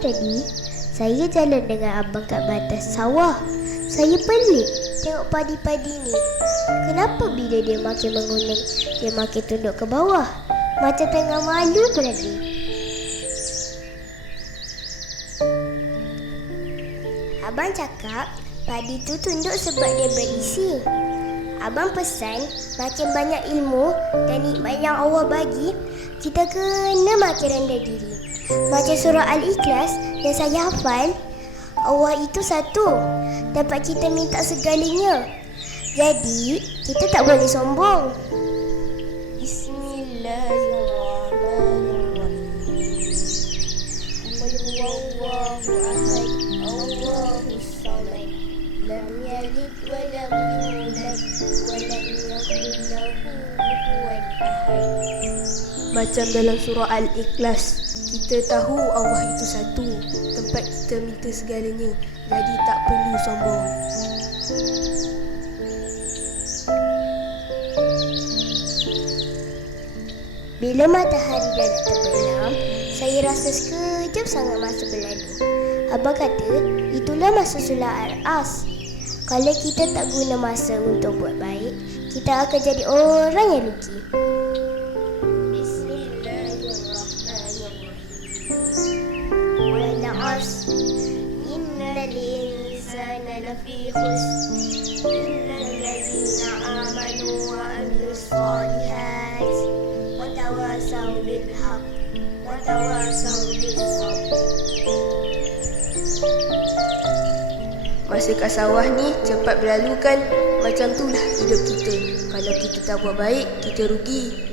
tadi, saya jalan dengan abang kat batas sawah. Saya pelik tengok padi-padi ni. Kenapa bila dia makin menguning, dia makin tunduk ke bawah? Macam tengah malu berada. Abang cakap padi tu tunduk sebab dia berisi. Abang pesan makin banyak ilmu dan nikmat yang Allah bagi, kita kena makin rendah diri. Baca surah Al-Ikhlas yang saya hafal, Allah itu satu, dapat kita minta segalanya. Jadi, kita tak boleh sombong. Bismillahirrahmanirrahim. Qul huwallahu ahad, Allahus samad. Lam yalid wa lam yulad wa lam yakul lahu kufuwan ahad. Macam dalam surah Al-Ikhlas, kita tahu Allah itu satu, tempat kita minta segalanya, jadi tak perlu sombong. Bila matahari dah nak terbenam, saya rasa sekejap sangat masa berlalu. Abang kata, itulah masa solat Al-As. Kalau kita tak guna masa untuk buat baik, kita akan jadi orang yang rugi. Wal-'asr, innal insana lafi khusr, illal ladzina amanu wa 'amilus shalihat, wa tawasaw bil haqq wa tawasaw bis sabr. Masa kat sawah ni cepat berlalu kan? Macam itulah hidup kita. Kalau kita tak buat baik, kita rugi.